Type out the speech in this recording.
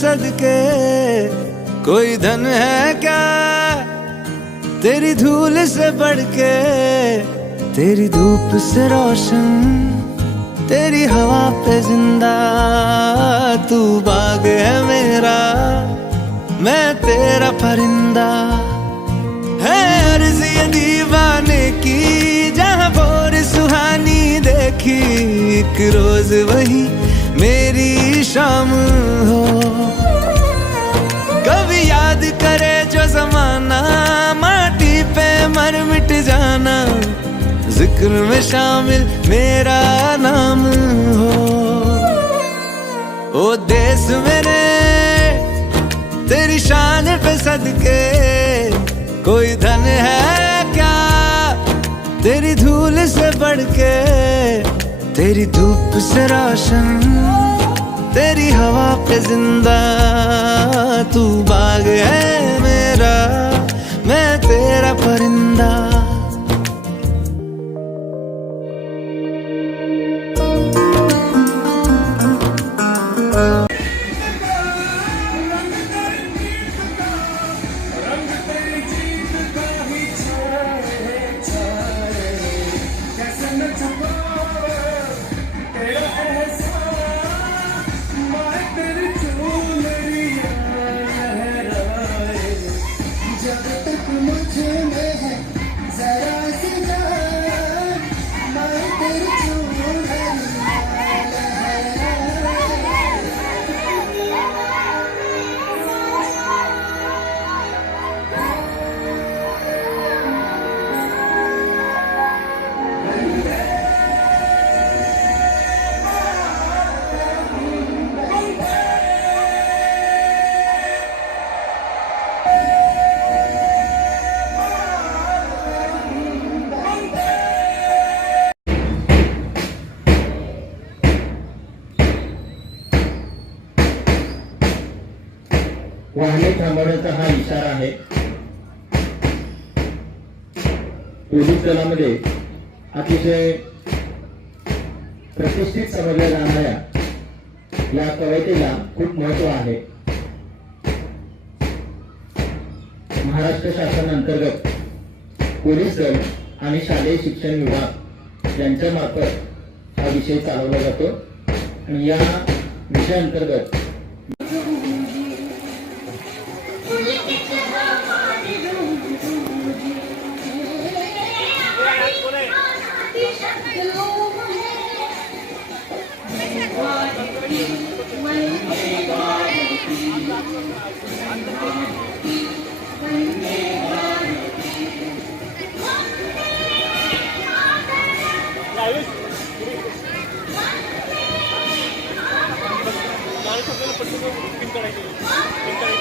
सदके कोई धन है क्या तेरी धूल से बढ़ के, तेरी धूप से रोशन, तेरी हवा पे जिंदा। तू बाग है मेरा, मैं तेरा परिंदा। है अर्ज़ ये दीवाने की, जहाँ भोर सुहानी देखी, एक रोज वही मेरी शाम हो। कभी याद करे जो जमाना, माटी पे मर मिट जाना, जिक्र में शामिल मेरा नाम हो। ओ देश मेरे तेरी शान पे सदके कोई धन है क्या तेरी धूल से बढ़ के, तेरी धूप से रोशन, तेरी हवा पे जिंदा। तू बाग है मेरा, मैं तेरा परिंदा। वाहने थांबवण्याचा हा इशारा आहे। पोलीस दलामध्ये अतिशय प्रतिष्ठित समजल्या जाणाऱ्या या कवायतीला खूप महत्त्व आहे। महाराष्ट्र शासन अंतर्गत पोलीस दल आणि शालेय शिक्षण विभाग यांच्यामार्फत हा विषय चालवला जातो आणि या विषयाअंतर्गत करायचं